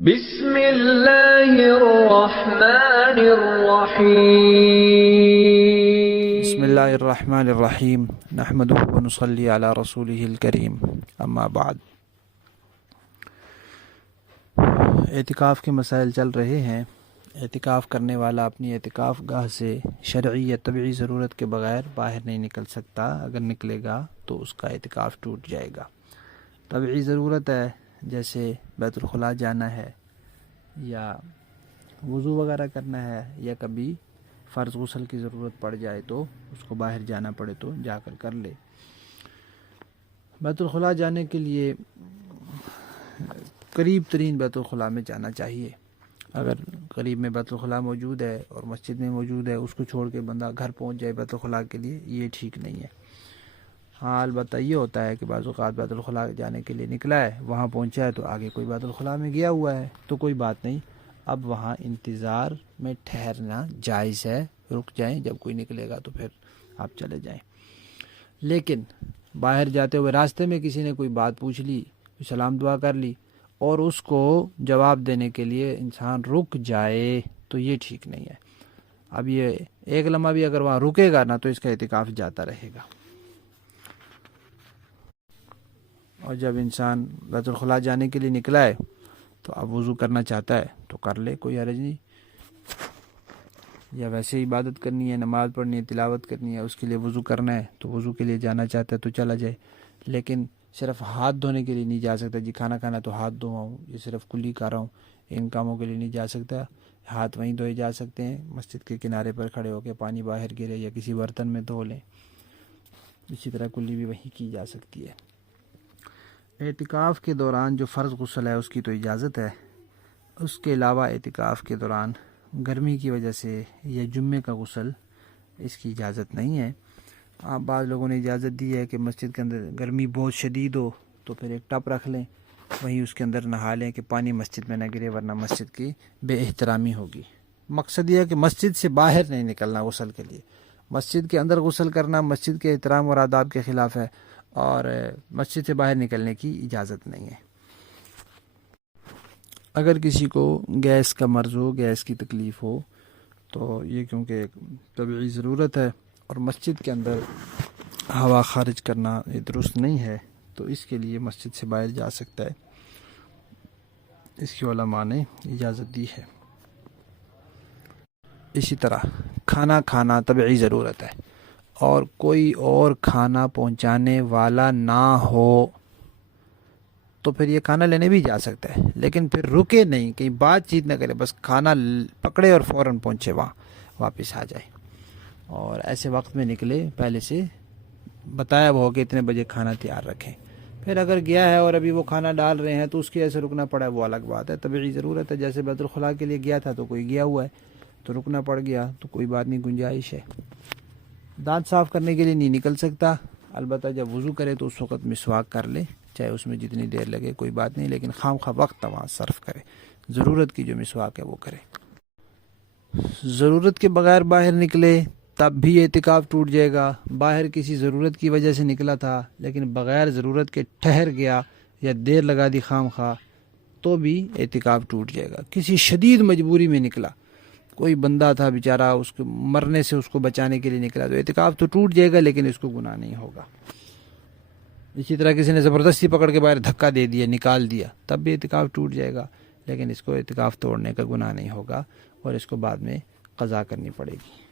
بسم اللہ الرحمن الرحیم بسم اللہ الرحمن الرحیم نحمدہ ونصلی علی رسولہ الکریم اما بعد۔ اعتکاف کے مسائل چل رہے ہیں۔ اعتکاف کرنے والا اپنی اعتکاف گاہ سے شرعی یا طبعی ضرورت کے بغیر باہر نہیں نکل سکتا۔ اگر نکلے گا تو اس کا اعتکاف ٹوٹ جائے گا۔ طبعی ضرورت ہے، جیسے بیت الخلاء جانا ہے یا وضو وغیرہ کرنا ہے، یا کبھی فرض غسل کی ضرورت پڑ جائے تو اس کو باہر جانا پڑے تو جا کر لے۔ بیت الخلاء جانے کے لیے قریب ترین بیت الخلاء میں جانا چاہیے۔ اگر قریب میں بیت الخلاء موجود ہے اور مسجد میں موجود ہے، اس کو چھوڑ کے بندہ گھر پہنچ جائے بیت الخلاء کے لیے، یہ ٹھیک نہیں ہے۔ ہاں، البتہ یہ ہوتا ہے کہ بعض اوقات بیت الخلاء جانے کے لیے نکلا ہے، وہاں پہنچا ہے تو آگے کوئی بیت الخلاء میں گیا ہوا ہے تو کوئی بات نہیں، اب وہاں انتظار میں ٹھہرنا جائز ہے، رک جائیں، جب کوئی نکلے گا تو پھر آپ چلے جائیں۔ لیکن باہر جاتے ہوئے راستے میں کسی نے کوئی بات پوچھ لی، سلام دعا کر لی اور اس کو جواب دینے کے لیے انسان رک جائے تو یہ ٹھیک نہیں ہے۔ اب یہ ایک لمحہ بھی اگر وہاں رکے گا نا تو اس کا اعتکاف جاتا رہے گا۔ اور جب انسان بیت الخلاء جانے کے لیے نکلا ہے تو اب وضو کرنا چاہتا ہے تو کر لے، کوئی حرج نہیں، یا ویسے عبادت کرنی ہے، نماز پڑھنی ہے، تلاوت کرنی ہے، اس کے لیے وضو کرنا ہے تو وضو کے لیے جانا چاہتا ہے تو چلا جائے۔ لیکن صرف ہاتھ دھونے کے لیے نہیں جا سکتا، جی کھانا کھانا تو ہاتھ دھواؤں، یہ صرف کلی کر رہا ہوں، ان کاموں کے لیے نہیں جا سکتا۔ ہاتھ وہیں دھوئے جا سکتے ہیں، مسجد کے کنارے پر کھڑے ہو کے پانی باہر گرے یا کسی برتن میں دھو لیں، اسی طرح کلی بھی وہیں کی جا سکتی ہے۔ اعتکاف کے دوران جو فرض غسل ہے اس کی تو اجازت ہے، اس کے علاوہ اعتکاف کے دوران گرمی کی وجہ سے یا جمعے کا غسل اس کی اجازت نہیں ہے۔ بعض لوگوں نے اجازت دی ہے کہ مسجد کے اندر گرمی بہت شدید ہو تو پھر ایک ٹب رکھ لیں، وہیں اس کے اندر نہا لیں کہ پانی مسجد میں نہ گرے، ورنہ مسجد کی بے احترامی ہوگی۔ مقصد یہ ہے کہ مسجد سے باہر نہیں نکلنا غسل کے لیے۔ مسجد کے اندر غسل کرنا مسجد کے احترام اور آداب کے خلاف ہے، اور مسجد سے باہر نکلنے کی اجازت نہیں ہے۔ اگر کسی کو گیس کا مرض ہو، گیس کی تکلیف ہو، تو یہ کیونکہ ایک طبعی ضرورت ہے اور مسجد کے اندر ہوا خارج کرنا یہ درست نہیں ہے، تو اس کے لیے مسجد سے باہر جا سکتا ہے، اس کی علماء نے اجازت دی ہے۔ اسی طرح کھانا کھانا طبعی ضرورت ہے اور کوئی اور کھانا پہنچانے والا نہ ہو تو پھر یہ کھانا لینے بھی جا سکتا ہے، لیکن پھر رکے نہیں، کہیں بات چیت نہ کرے، بس کھانا پکڑے اور فوراً پہنچے وہاں، واپس آ جائے۔ اور ایسے وقت میں نکلے، پہلے سے بتایا ہو کہ اتنے بجے کھانا تیار رکھیں۔ پھر اگر گیا ہے اور ابھی وہ کھانا ڈال رہے ہیں تو اس کی وجہ سے رکنا پڑا ہے، وہ الگ بات ہے، طبعی ضرورت ہے۔ جیسے بیت الخلاء کے لیے گیا تھا تو کوئی گیا ہوا ہے تو رکنا پڑ گیا تو کوئی بات نہیں، گنجائش ہے۔ دانت صاف کرنے کے لیے نہیں نکل سکتا، البتہ جب وضو کرے تو اس وقت مسواک کر لے، چاہے اس میں جتنی دیر لگے کوئی بات نہیں، لیکن خام خواہ وقت وہاں صرف کرے، ضرورت کی جو مسواک ہے وہ کرے۔ ضرورت کے بغیر باہر نکلے تب بھی اعتکاف ٹوٹ جائے گا۔ باہر کسی ضرورت کی وجہ سے نکلا تھا لیکن بغیر ضرورت کے ٹھہر گیا یا دیر لگا دی خام خواہ تو بھی اعتکاف ٹوٹ جائے گا۔ کسی شدید مجبوری میں نکلا، کوئی بندہ تھا بیچارہ، اس کو مرنے سے اس کو بچانے کے لیے نکلا تو اعتکاف تو ٹوٹ جائے گا، لیکن اس کو گناہ نہیں ہوگا۔ اسی طرح کسی نے زبردستی پکڑ کے باہر دھکا دے دیا، نکال دیا، تب بھی اعتکاف ٹوٹ جائے گا، لیکن اس کو اعتکاف توڑنے کا گناہ نہیں ہوگا اور اس کو بعد میں قضا کرنی پڑے گی۔